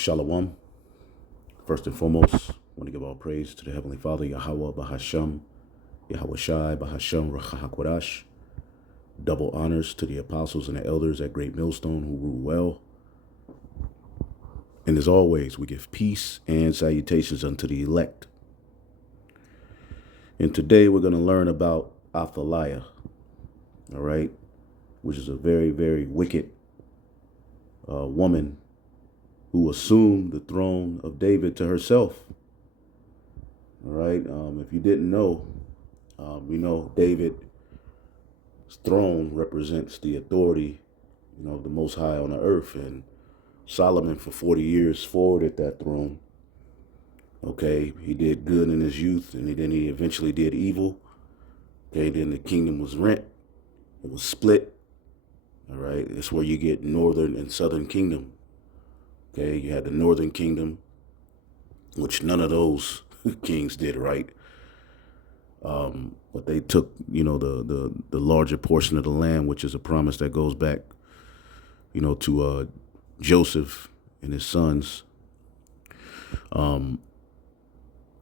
Shalom. First and foremost, I want to give all praise to the Heavenly Father, Yahweh Bahasham, Yahweh Shai Bahasham Rachahakwadash. Double honors to the apostles and the elders at Great Millstone who rule well. And as always, we give peace and salutations unto the elect. And today we're going to learn about Athalia, all right, which is a very, very wicked woman who assumed the throne of David to herself. All right. If you didn't know, we know David's throne represents the authority, of the Most High on the earth. And Solomon for 40 years forwarded that throne. Okay. He did good in his youth, and then he eventually did evil. Okay. Then the kingdom was rent. It was split. All right. That's where you get northern and southern kingdom. Okay. You had the northern kingdom, which none of those kings did right. But they took, the larger portion of the land, which is a promise that goes back, to Joseph and his sons,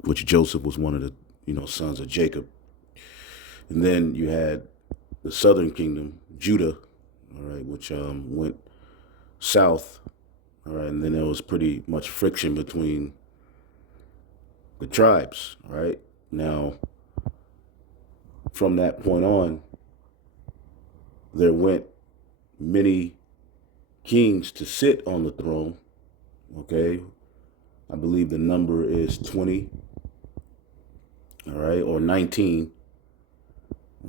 which Joseph was one of the, sons of Jacob. And then you had the southern kingdom, Judah, all right, which went south, all right, and then there was pretty much friction between the tribes, right? Now, from that point on, there went many kings to sit on the throne, okay? I believe the number is 20, all right, or 19,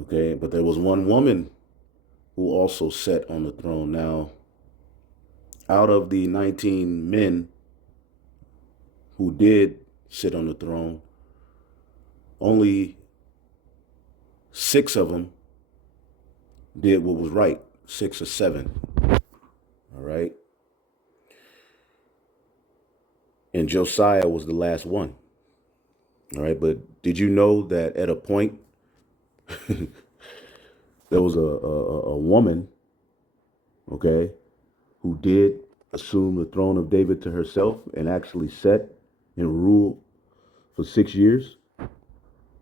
okay? But there was one woman who also sat on the throne. Now, out of the 19 men who did sit on the throne, only 6 of them did what was right, 6 or 7, all right? And Josiah was the last one, all right? But did you know that at a point, there was a woman, okay, who did assume the throne of David to herself and actually sat and ruled for 6 years? All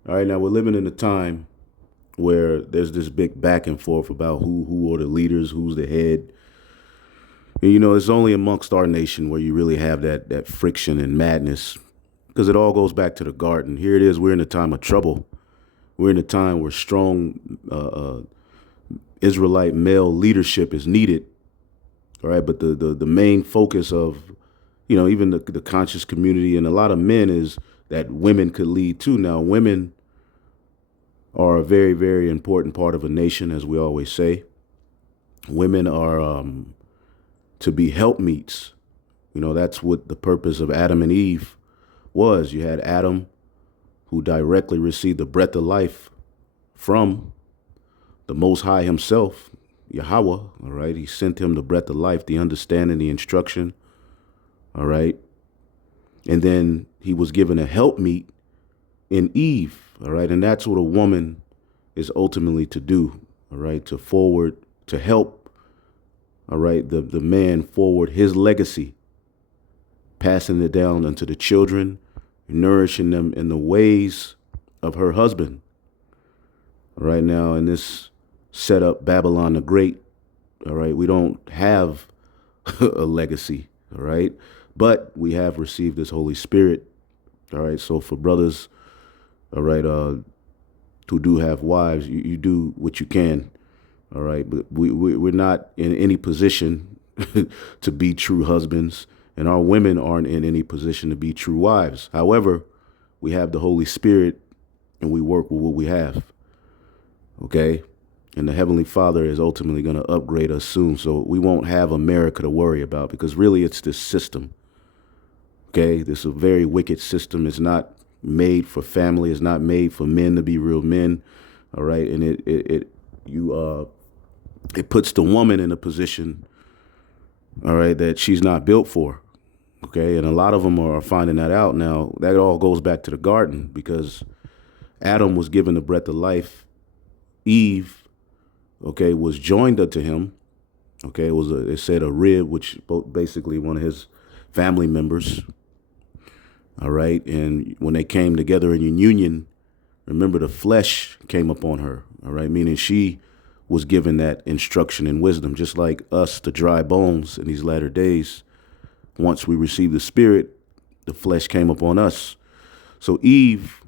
right, now we're living in a time where there's this big back and forth about who are the leaders, who's the head. And, it's only amongst our nation where you really have that friction and madness, because it all goes back to the garden. Here it is. We're in a time of trouble. We're in a time where strong Israelite male leadership is needed. All right. But the main focus of, even the conscious community and a lot of men is that women could lead too. Now, women are a very, very important part of a nation, as we always say. Women are to be helpmeets. That's what the purpose of Adam and Eve was. You had Adam, who directly received the breath of life from the Most High himself, Yahweh, all right? He sent him the breath of life, the understanding, the instruction, all right? And then he was given a helpmeet in Eve, all right? And that's what a woman is ultimately to do, all right? To forward, to help, all right, the man forward his legacy, passing it down unto the children, nourishing them in the ways of her husband. All right, now in this setup, Babylon the Great, all right, we don't have a legacy, all right? But we have received this Holy Spirit, all right? So for brothers, all right, who do have wives, you do what you can, all right? But we're not in any position to be true husbands, and our women aren't in any position to be true wives. However, we have the Holy Spirit, and we work with what we have, okay? And the Heavenly Father is ultimately going to upgrade us soon, so we won't have America to worry about, because really it's this system, okay? This is a very wicked system. It's not made for family. It's not made for men to be real men, all right? And it puts the woman in a position, all right, that she's not built for, okay? And a lot of them are finding that out now. That all goes back to the garden, because Adam was given the breath of life. Eve, okay, was joined unto him. Okay, it said a rib, which basically one of his family members. All right. And when they came together in union, remember the flesh came upon her. All right. Meaning she was given that instruction and wisdom, just like us, the dry bones in these latter days. Once we received the spirit, the flesh came upon us. So Eve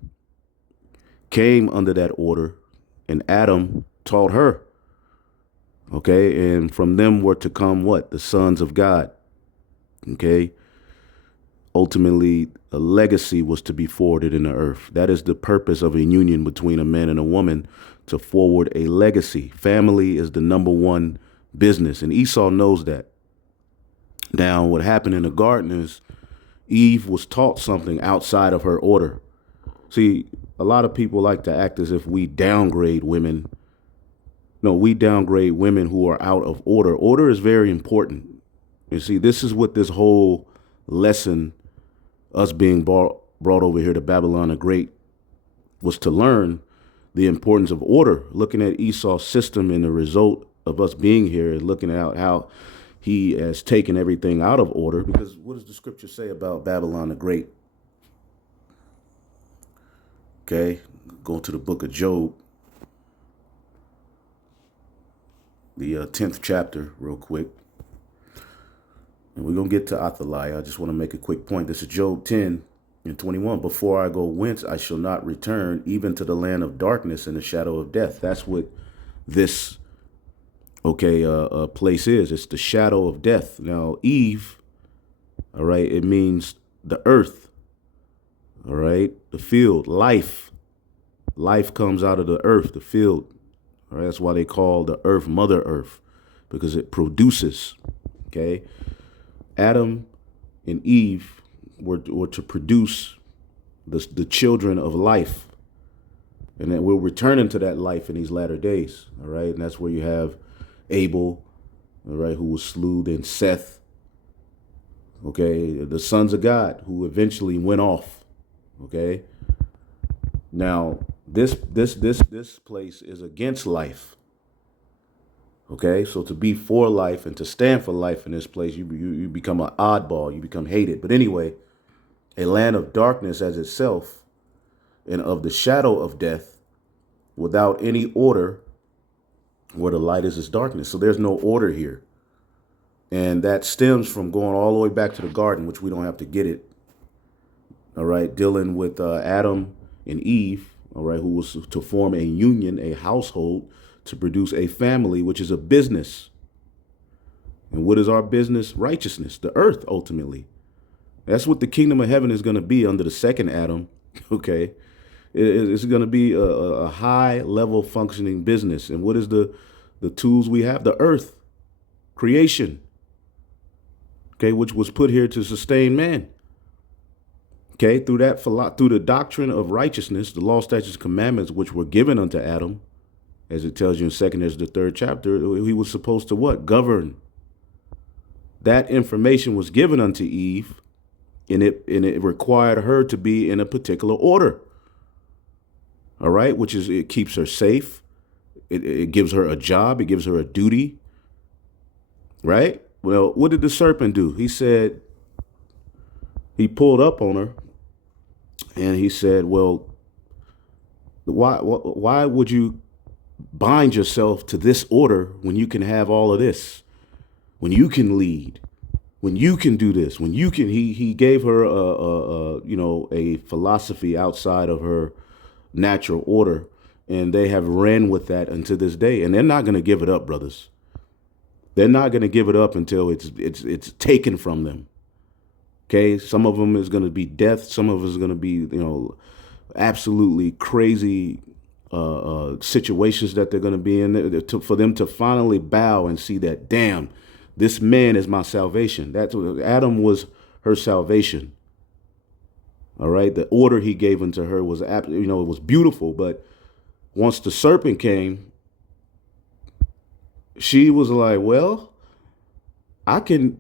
came under that order, and Adam taught her. Okay. And from them were to come what? The sons of God. Okay. Ultimately, a legacy was to be forwarded in the earth. That is the purpose of a union between a man and a woman, to forward a legacy. Family is the number one business, and Esau knows that. Now, what happened in the garden is Eve was taught something outside of her order. See, a lot of people like to act as if we downgrade women. No, we downgrade women who are out of order. Order is very important. You see, this is what this whole lesson, us being brought over here to Babylon the Great, was to learn the importance of order. Looking at Esau's system and the result of us being here, and looking at how he has taken everything out of order. Because what does the scripture say about Babylon the Great? Okay, go to the book of Job, the 10th chapter, real quick. And we're going to get to Athalia. I just want to make a quick point. This is Job 10:21. Before I go whence, I shall not return, even to the land of darkness and the shadow of death. That's what this, place is. It's the shadow of death. Now, Eve, all right, it means the earth, all right, the field, life. Life comes out of the earth, the field. All right, that's why they call the earth Mother Earth, because it produces, okay? Adam and Eve were to produce the children of life. And then we're returning to that life in these latter days. All right. And that's where you have Abel, all right, who was slew, then Seth. Okay. The sons of God who eventually went off. Okay. Now, this place is against life. Okay, so to be for life and to stand for life in this place, you become an oddball, you become hated. But anyway, a land of darkness as itself, and of the shadow of death, without any order, where the light is darkness. So there's no order here. And that stems from going all the way back to the garden, which we don't have to get it. All right, dealing with Adam and Eve, all right, who was to form a union, a household, to produce a family, which is a business. And what is our business? Righteousness, the earth, ultimately. That's what the kingdom of heaven is going to be under the second Adam. Okay. It's going to be a high level functioning business. And what is the tools we have? The earth, creation. Okay. Which was put here to sustain man. Okay. Through the doctrine of righteousness, the law, statutes, commandments, which were given unto Adam, as it tells you in 2nd Ezra, the 3rd chapter, he was supposed to what? Govern. That information was given unto Eve, and it required her to be in a particular order. All right, which is, it keeps her safe. It gives her a job. It gives her a duty. Right? Well, what did the serpent do? He said, he pulled up on her, and he said, well, why would you bind yourself to this order when you can have all of this, when you can lead, when you can do this, when you can, he gave her a philosophy outside of her natural order, and they have ran with that until this day. And they're not going to give it up, brothers. They're not going to give it up until it's taken from them. Okay. Some of them is going to be death. Some of us is going to be, absolutely crazy situations that they're going to be in, for them to finally bow and see that, damn, this man is my salvation. That's what Adam was, her salvation. All right. The order he gave unto her was, it was beautiful. But once the serpent came, she was like, well, I can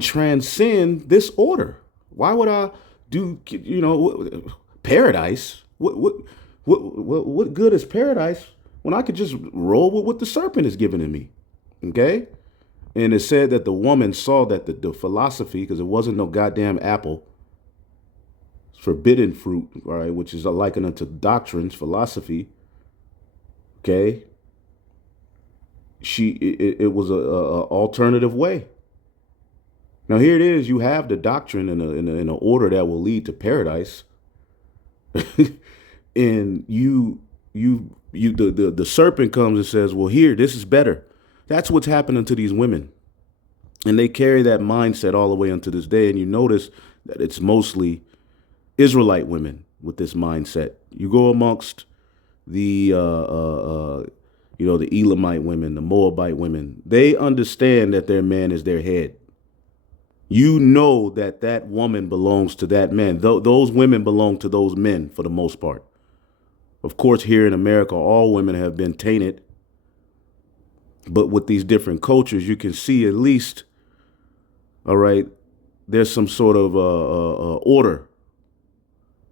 transcend this order. Why would I do, paradise? What good is paradise when I could just roll with what the serpent is giving to me? Okay. And it said that the woman saw that the philosophy, because it wasn't no goddamn apple, forbidden fruit, all right, which is a likened unto doctrines, philosophy. Okay, it was a alternative way. Now here it is. You have the doctrine in a order that will lead to paradise, and the serpent comes and says, "Well, here, this is better." That's what's happening to these women, and they carry that mindset all the way unto this day. And you notice that it's mostly Israelite women with this mindset. You go amongst the the Elamite women, the Moabite women. They understand that their man is their head. You know that that woman belongs to that man. Those women belong to those men for the most part. Of course, here in America, all women have been tainted. But with these different cultures, you can see at least, all right, there's some sort of order.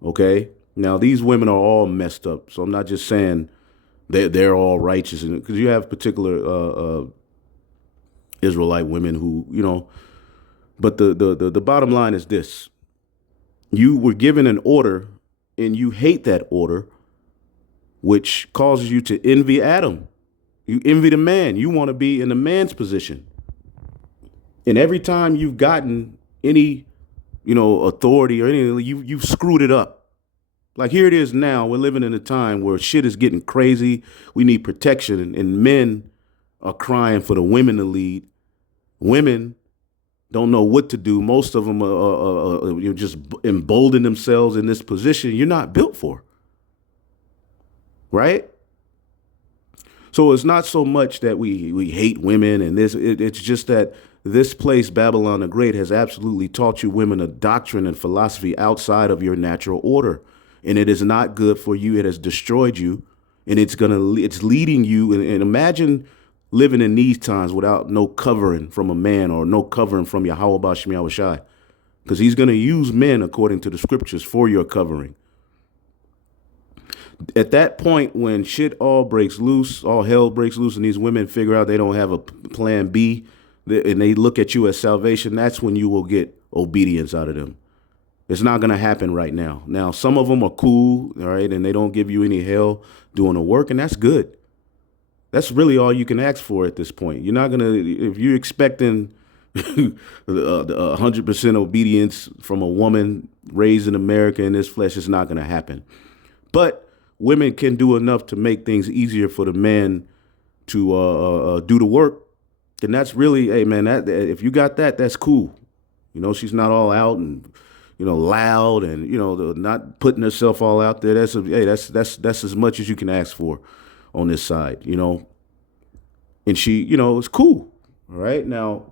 Okay. Now, these women are all messed up. So I'm not just saying they're all righteous, because you have particular Israelite women who, but the bottom line is this. You were given an order and you hate that order, which causes you to envy Adam. You envy the man. You want to be in the man's position. And every time you've gotten any, authority or anything, you've screwed it up. Like here it is now. We're living in a time where shit is getting crazy. We need protection, and men are crying for the women to lead. Women don't know what to do. Most of them are just embolden themselves in this position you're not built for. Right? So it's not so much that we hate women and this. It's just that this place, Babylon the Great, has absolutely taught you women a doctrine and philosophy outside of your natural order. And it is not good for you. It has destroyed you. And it's leading you. And imagine living in these times without no covering from a man or no covering from Yahweh Bashim Yahushai. Because he's going to use men, according to the scriptures, for your covering. At that point, when shit all breaks loose, all hell breaks loose, and these women figure out they don't have a plan B, and they look at you as salvation, that's when you will get obedience out of them. It's not going to happen right now. Now, some of them are cool, all right, and they don't give you any hell doing the work, and that's good. That's really all you can ask for at this point. You're not going to, if you're expecting 100% obedience from a woman raised in America in this flesh, it's not going to happen. But women can do enough to make things easier for the man to do the work. And that's really, hey, man, that if you got that, that's cool. She's not all out and, loud and, not putting herself all out there. That's as much as you can ask for on this side, And she, it's cool. All right. Now,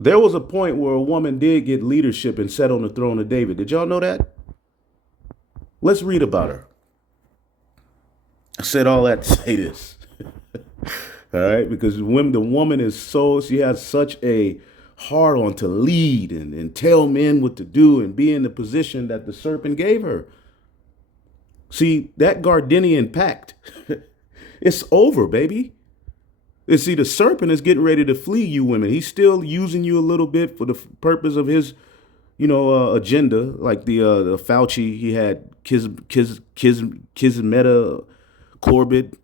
there was a point where a woman did get leadership and sat on the throne of David. Did y'all know that? Let's read about her. I said all that to say this. All right. Because the woman is she has such a heart on to lead and tell men what to do and be in the position that the serpent gave her. See, that Gardenian pact, it's over, baby. And see, the serpent is getting ready to flee you women. He's still using you a little bit for the purpose of his, agenda. Like the Fauci, he had Kismeta Corbett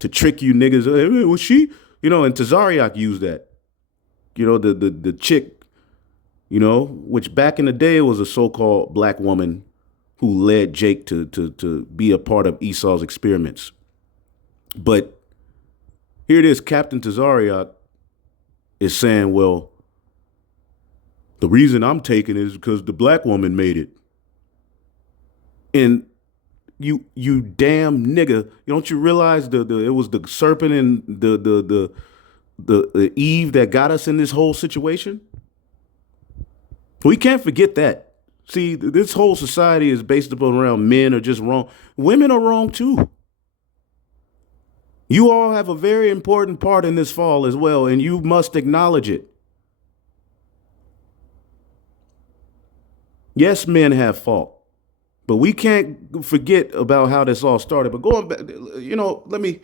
to trick you niggas. Hey, was she? And Tazariak used that. The chick, which back in the day was a so-called black woman who led Jake to be a part of Esau's experiments. But here it is, Captain Tazariak is saying, well, the reason I'm taking it is because the black woman made it. And you damn nigga, don't you realize it was the serpent and the Eve that got us in this whole situation? We can't forget that. See, this whole society is based upon around men are just wrong. Women are wrong too. You all have a very important part in this fall as well, and you must acknowledge it. Yes, men have fault, but we can't forget about how this all started. But going back, let me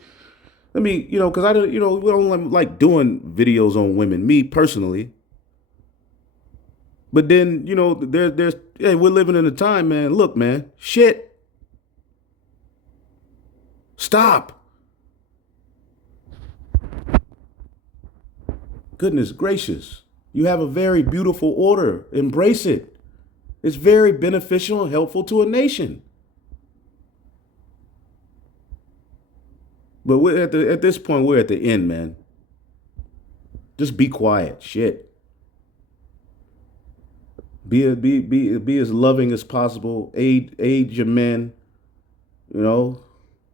Let me, because I don't, we don't like doing videos on women, me personally. But then, hey, we're living in a time, man. Look, man, shit, stop. Goodness gracious. You have a very beautiful order. Embrace it. It's very beneficial and helpful to a nation. But we're at this point, we're at the end, man. Just be quiet. Shit. Be as loving as possible. Aid your men. You know,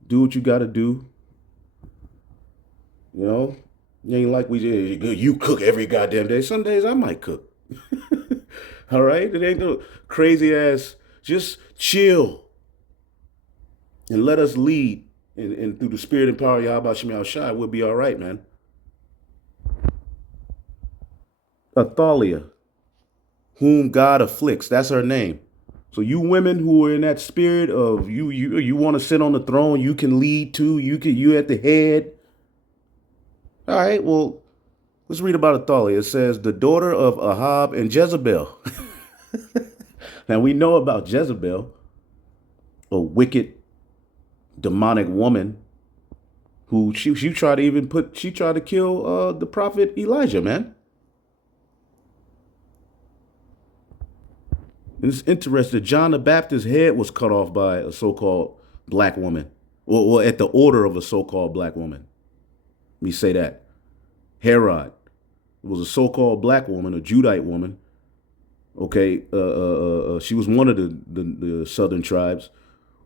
do what you got to do. You know, it ain't like you cook every goddamn day. Some days I might cook. All right, it ain't no crazy ass. Just chill and let us lead. And through the spirit and power of Yahweh Shem Shai, we'll be all right, man. Athalia, whom God afflicts. That's her name. So you women who are in that spirit of you want to sit on the throne, you can lead too. You at the head. All right. Well, let's read about Athalia. It says the daughter of Ahab and Jezebel. Now we know about Jezebel, a wicked, demonic woman who she tried to kill the prophet Elijah, man. And it's interesting. John the Baptist's head was cut off by a so-called black woman, or at the order of a so-called black woman. Let me say that. Herod was a so-called black woman, a Judite woman. Okay, she was one of the southern tribes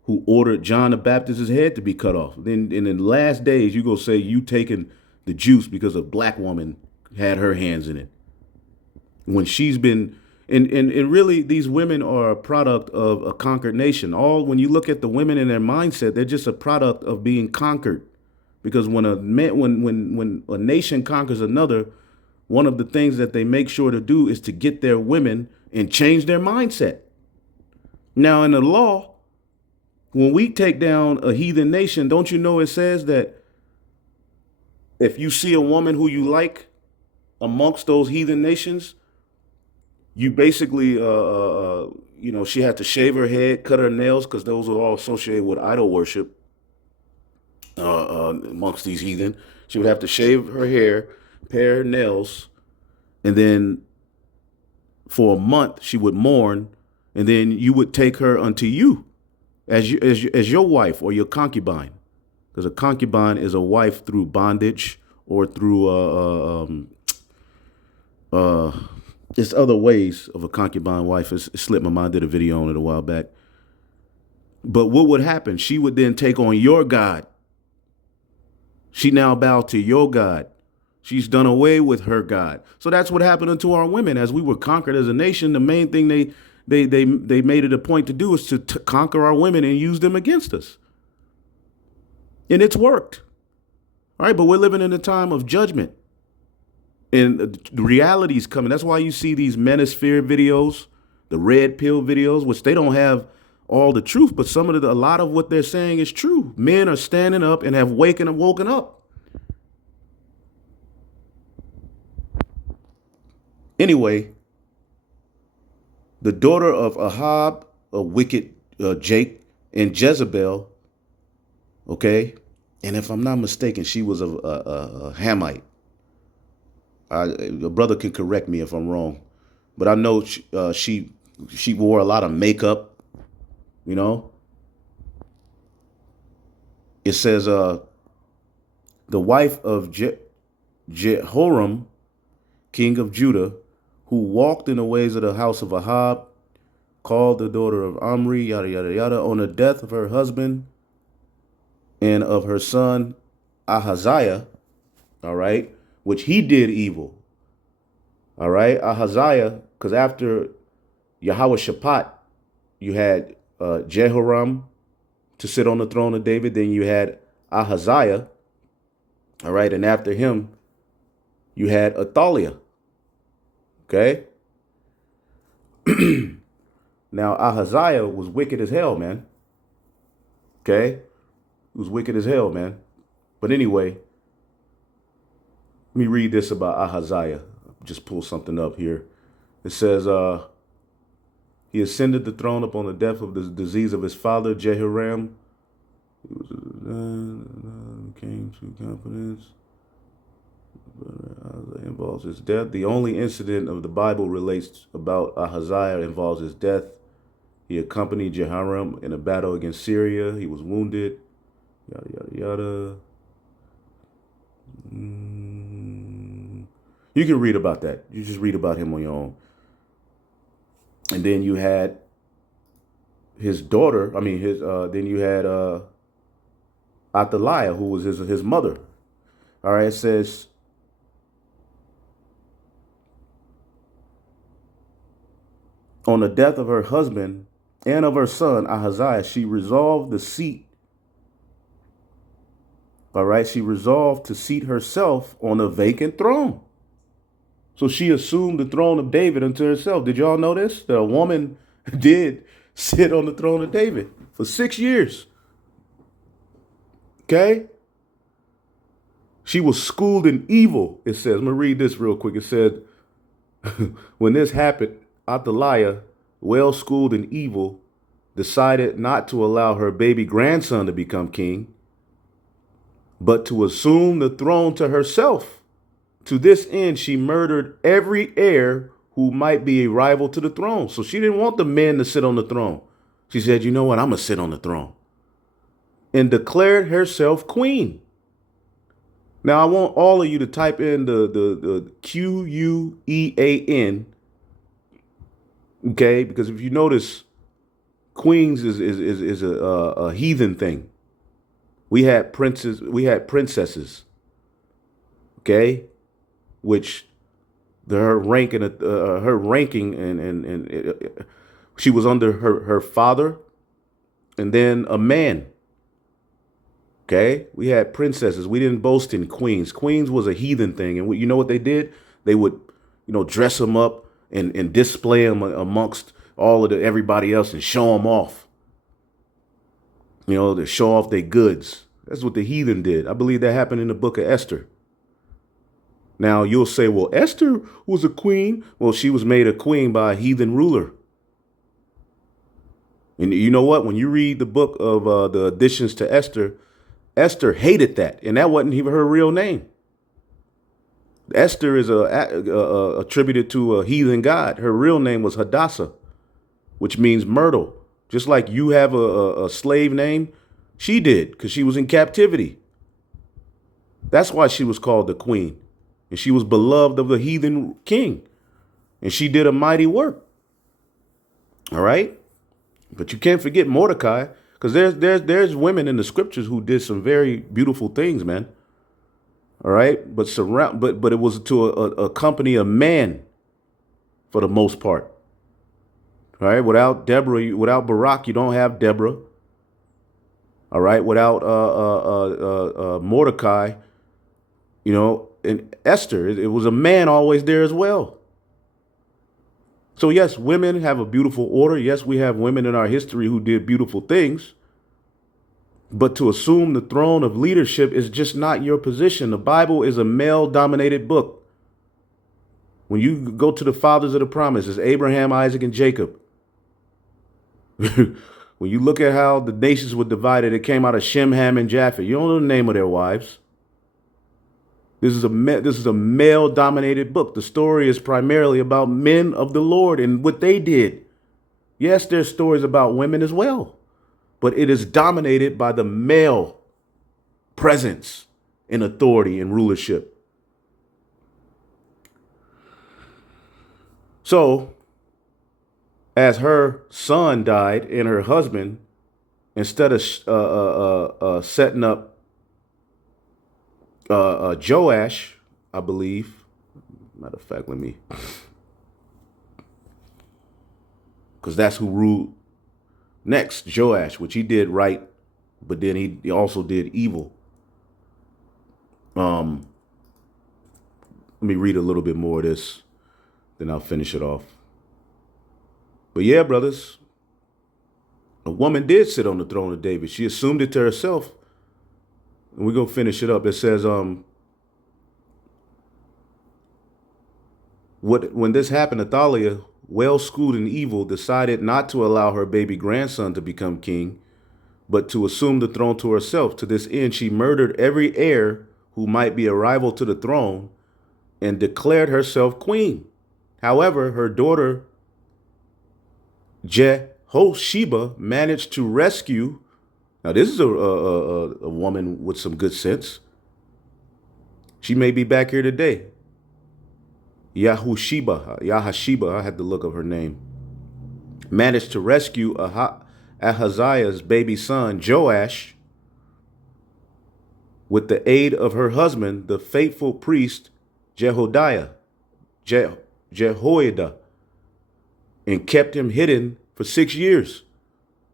who ordered John the Baptist's head to be cut off. Then in the last days, you go say you taking the juice because a black woman had her hands in it. When she's been, and really these women are a product of a conquered nation. When you look at the women in their mindset, they're just a product of being conquered. Because when a nation conquers another, one of the things that they make sure to do is to get their women and change their mindset. Now in the law, when we take down a heathen nation, don't you know it says that if you see a woman who you like amongst those heathen nations, you basically, she had to shave her head, cut her nails, because those are all associated with idol worship amongst these heathen. She would have to shave her hair, pare her nails, and then for a month she would mourn, and then you would take her unto you as your wife or your concubine, because a concubine is a wife through bondage or through there's other ways of a concubine wife. It slipped my mind. I did a video on it a while back. But what would happen? She would then take on your God. She now bowed to your God. She's done away with her God. So that's what happened unto our women. As we were conquered as a nation, the main thing they made it a point to do is to conquer our women and use them against us. And it's worked. All right, but we're living in a time of judgment. And the reality is coming. That's why you see these manosphere videos, the red pill videos, which they don't have all the truth, but a lot of what they're saying is true. Men are standing up and have woken up. Anyway, the daughter of Ahab, a wicked Jake, and Jezebel, okay, and if I'm not mistaken, she was a Hamite. A brother can correct me if I'm wrong, but I know she wore a lot of makeup. You know, it says the wife of Jehoram, king of Judah, who walked in the ways of the house of Ahab, called the daughter of Omri, yada yada yada, on the death of her husband and of her son Ahaziah. All right. Which he did evil. All right, Ahaziah, because after Yahweh Shaphat, you had Jehoram to sit on the throne of David. Then you had Ahaziah. All right, and after him, you had Athalia. Okay. Now Ahaziah was wicked as hell, man. Okay, he was wicked as hell, man. But anyway, Let me read this about Ahaziah. Just pull something up here. It says, he ascended the throne upon the death of the disease of his father, Jehoram. He was came to confidence. Involves his death. The only incident of the Bible relates about Ahaziah involves his death. He accompanied Jehoram in a battle against Syria. He was wounded. Yada, yada, yada. You can read about that. You just read about him on your own. And then you had his daughter. Then you had Athalia, who was his mother. All right, it says, on the death of her husband and of her son Ahaziah, she resolved the seat. All right, she resolved to seat herself on a vacant throne. So she assumed the throne of David unto herself. Did y'all know this? That a woman did sit on the throne of David for 6 years. Okay? She was schooled in evil, it says. I'm going to read this real quick. It said, when this happened, Athalia, well schooled in evil, decided not to allow her baby grandson to become king, but to assume the throne to herself. To this end, she murdered every heir who might be a rival to the throne. So she didn't want the men to sit on the throne. She said, you know what? I'm going to sit on the throne. And declared herself queen. Now, I want all of you to type in the Quean. Okay, because if you notice, queens is a heathen thing. We had princes, we had princesses. Okay, which her ranking and she was under her father, and then a man. Okay, we had princesses. We didn't boast in queens. Queens was a heathen thing, and you know what they did? They would, dress them up and display them amongst all of everybody else and show them off. To show off their goods. That's what the heathen did. I believe that happened in the book of Esther. Now you'll say, well, Esther was a queen. Well, she was made a queen by a heathen ruler. And you know what? When you read the book of the additions to Esther, Esther hated that, and that wasn't even her real name. Esther is attributed to a heathen god. Her real name was Hadassah, which means myrtle. Just like you have a slave name, she did, because she was in captivity. That's why she was called the queen. And she was beloved of the heathen king. And she did a mighty work. All right? But you can't forget Mordecai, because there's women in the scriptures who did some very beautiful things, man. All right? But it was to accompany a man for the most part. All right? Without Deborah, without Barak, you don't have Deborah. All right? Without Mordecai, and Esther, it was a man always there as well. So yes, women have a beautiful order. Yes, we have women in our history who did beautiful things. But to assume the throne of leadership is just not your position. The Bible is a male-dominated book. When you go to the fathers of the promise, it's Abraham, Isaac, and Jacob. When you look at how the nations were divided, it came out of Shem, Ham, and Japheth. You don't know the name of their wives. This is a male-dominated book. The story is primarily about men of the Lord and what they did. Yes, there's stories about women as well, but it is dominated by the male presence and authority and rulership. So, as her son died and her husband, instead of setting up Joash, I believe. Matter of fact, because that's who ruled next, Joash, which he did right, but then he also did evil. Let me read a little bit more of this, then I'll finish it off. But yeah, brothers, a woman did sit on the throne of David. She assumed it to herself. And we're going to finish it up. It says, When this happened, Athalia, well schooled in evil, decided not to allow her baby grandson to become king, but to assume the throne to herself. To this end, she murdered every heir who might be a rival to the throne and declared herself queen. However, her daughter Jehosheba managed to rescue. Now, this is a woman with some good sense. She may be back here today. Yahasheba, I had to look up her name, managed to rescue Ahaziah's baby son, Joash, with the aid of her husband, the faithful priest, Jehoiada, and kept him hidden for 6 years.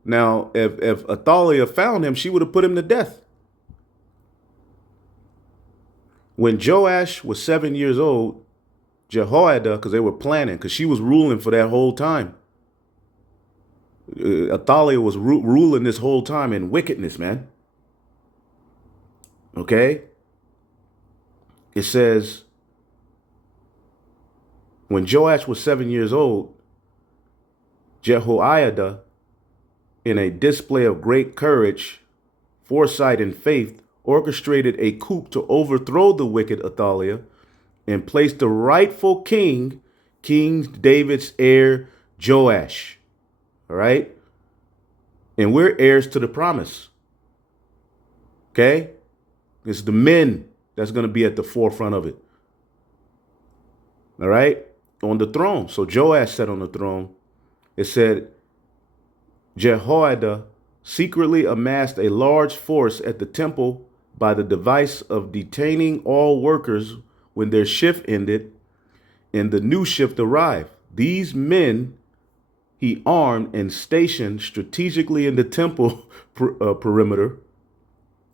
Now, if Athalia found him, she would have put him to death. When Joash was 7 years old, Jehoiada, because they were planning, because she was ruling for that whole time. Athalia was ruling this whole time in wickedness, man. Okay? It says, when Joash was 7 years old, Jehoiada, in a display of great courage, foresight, and faith, orchestrated a coup to overthrow the wicked Athalia and place the rightful king, King David's heir, Joash. All right? And we're heirs to the promise. Okay? It's the men that's going to be at the forefront of it. All right? On the throne. So Joash sat on the throne. It said, Jehoiada secretly amassed a large force at the temple by the device of detaining all workers when their shift ended and the new shift arrived. These men he armed and stationed strategically in the temple perimeter.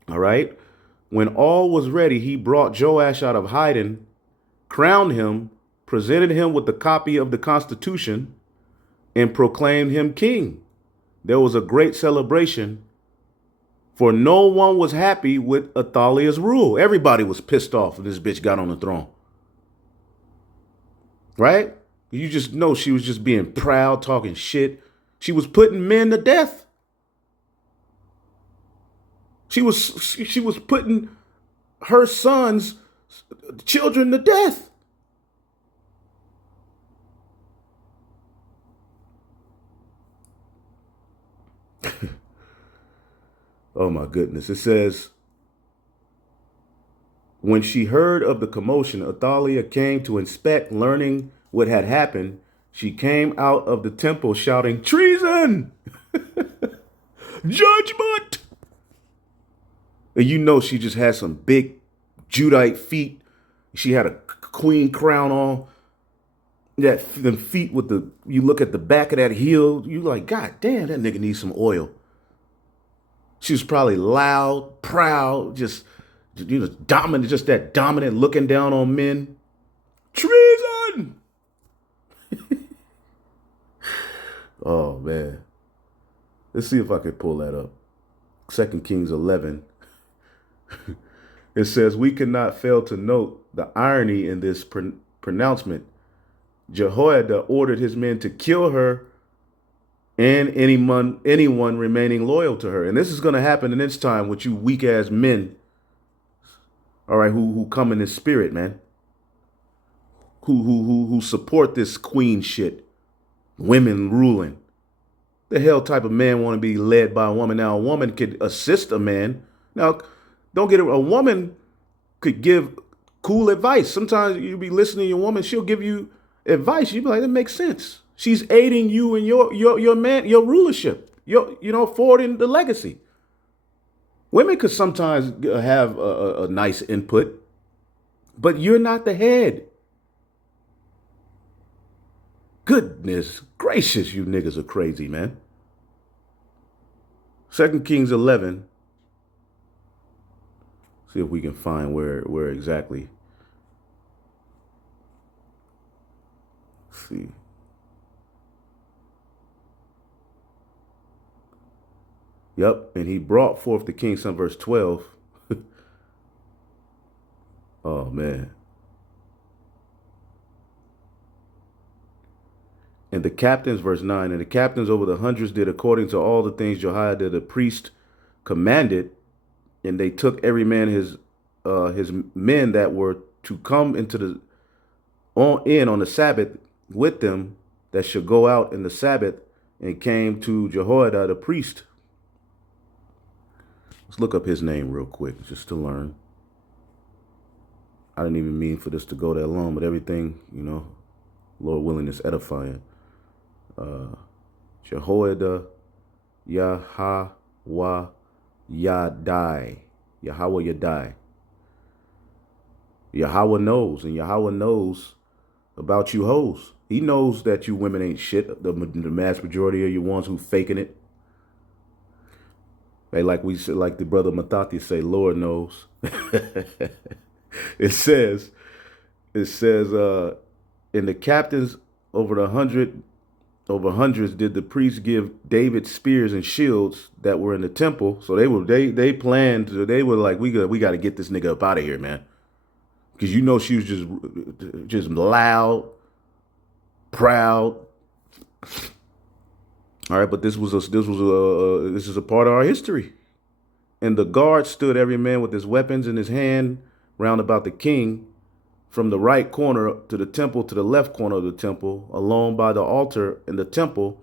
All right. When all was ready, he brought Joash out of hiding, crowned him, presented him with a copy of the Constitution, and proclaimed him king. There was a great celebration, for no one was happy with Athalia's rule. Everybody was pissed off when this bitch got on the throne. Right? You just know she was just being proud, talking shit. She was putting men to death. She was putting her son's children to death. Oh my goodness. It says, when she heard of the commotion, Athalia came to inspect, learning what had happened. She came out of the temple shouting, treason! Judgment! And you know she just had some big Judite feet. She had a queen crown on. Them feet with you look at the back of that heel, you like, God damn, that nigga needs some oil. She was probably loud, proud, just, dominant, just that dominant looking down on men. Treason! Oh, man. Let's see if I can pull that up. 2 Kings 11. It says, we cannot fail to note the irony in this pronouncement. Jehoiada ordered his men to kill her and anyone remaining loyal to her. And this is going to happen in this time with you weak ass men. All right, who come in this spirit, man. Who support this queen shit. Women ruling. The hell type of man want to be led by a woman? Now, a woman could assist a man. Now, don't get it. A woman could give cool advice. Sometimes you be listening to your woman, she'll give you advice. You be like, that makes sense. She's aiding you in your rulership. Forwarding the legacy. Women could sometimes have a nice input, but you're not the head. Goodness gracious, you niggas are crazy, man. 2 Kings 11. See if we can find where exactly. Let's see. Yep, and he brought forth the king's son, verse 12. Oh, man. And the captains, verse 9, and the captains over the hundreds did according to all the things Jehoiada the priest commanded, and they took every man his men that were to come into the on the Sabbath with them, that should go out in the Sabbath, and came to Jehoiada the priest. Let's look up his name real quick just to learn. I didn't even mean for this to go that long, but everything, Lord willing, is edifying. Jehoiada Yahweh Yadai. Yahweh Yadai. Yahweh knows, and Yahweh knows about you hoes. He knows that you women ain't shit. The mass majority of you ones who faking it. Hey, like the brother Matati say, Lord knows. It says, in the captains over hundreds did the priests give David spears and shields that were in the temple. So they planned. They were like, we got to get this nigga up out of here, man, because she was just loud, proud. All right, but this is a part of our history. And the guard stood every man with his weapons in his hand round about the king, from the right corner to the temple to the left corner of the temple, alone by the altar in the temple.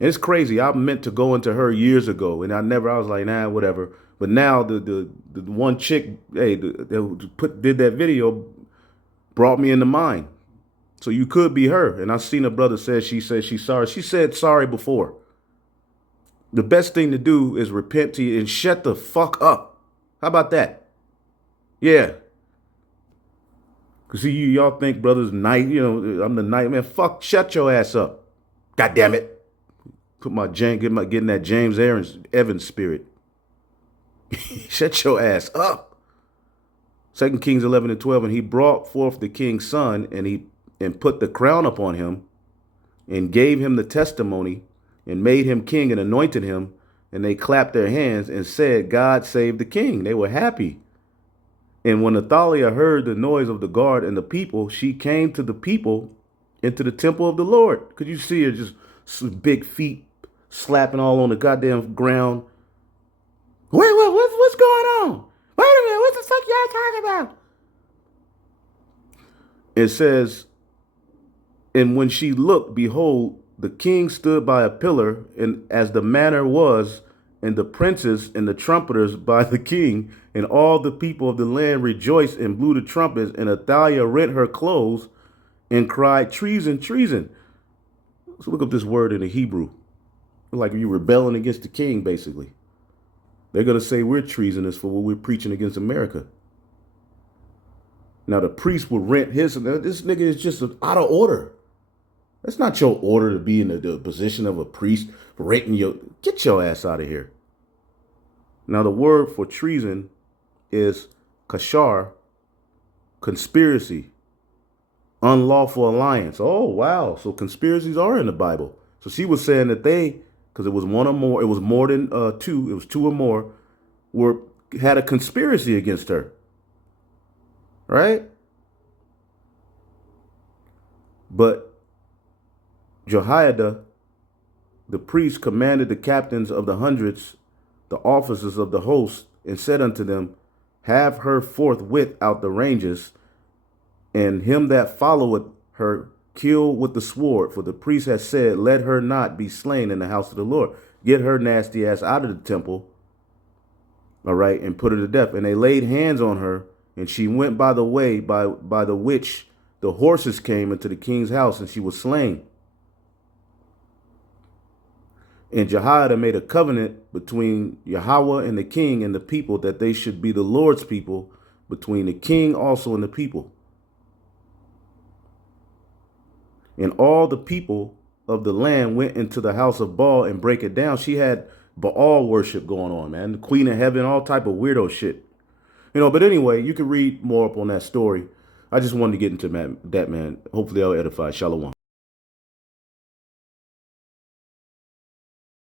And it's crazy. I meant to go into her years ago, and I was like, nah, whatever. But now the one chick, that did that video, brought me into mind. So you could be her. And I seen a brother she said she's sorry. She said sorry before. The best thing to do is repent to you and shut the fuck up. How about that? Yeah. Because see, y'all think brothers night, I'm the night man. Fuck, shut your ass up. God damn it. Getting that James Evans spirit. Shut your ass up. 2 Kings 11:12, and he brought forth the king's son, and put the crown upon him, and gave him the testimony, and made him king, and anointed him. And they clapped their hands and said, God save the king. They were happy. And when Athalia heard the noise of the guard and the people, she came to the people into the temple of the Lord. Could you see her just big feet slapping all on the goddamn ground? What's going on? Wait a minute, what the fuck y'all talking about? It says, and when she looked, behold, the king stood by a pillar, and as the manner was, and the princes and the trumpeters by the king, and all the people of the land rejoiced and blew the trumpets, and Athalia rent her clothes and cried, treason, treason. So look up this word in the Hebrew. Like you rebelling against the king, basically. They're going to say we're treasonous for what we're preaching against America. Now the priest will rent this nigga is just out of order. That's not your order to be in the position of a priest, get your ass out of here. Now the word for treason is kashar, conspiracy, unlawful alliance. Oh, wow. So conspiracies are in the Bible. So she was saying that because it was one or more, it was more than two, it was two or more, had a conspiracy against her. Right? But Jehoiada, the priest, commanded the captains of the hundreds, the officers of the host, and said unto them, have her forthwith out the ranges, and him that followeth her kill with the sword. For the priest has said, let her not be slain in the house of the Lord. Get her nasty ass out of the temple, all right, and put her to death. And they laid hands on her, and she went by the way by the which the horses came into the king's house, and she was slain. And Jehoiada made a covenant between Yahweh and the king and the people, that they should be the Lord's people, between the king also and the people. And all the people of the land went into the house of Baal and break it down. She had Baal worship going on, man. The queen of heaven, all type of weirdo shit. But anyway, you can read more up on that story. I just wanted to get into that, man. Hopefully I'll edify. Shalom.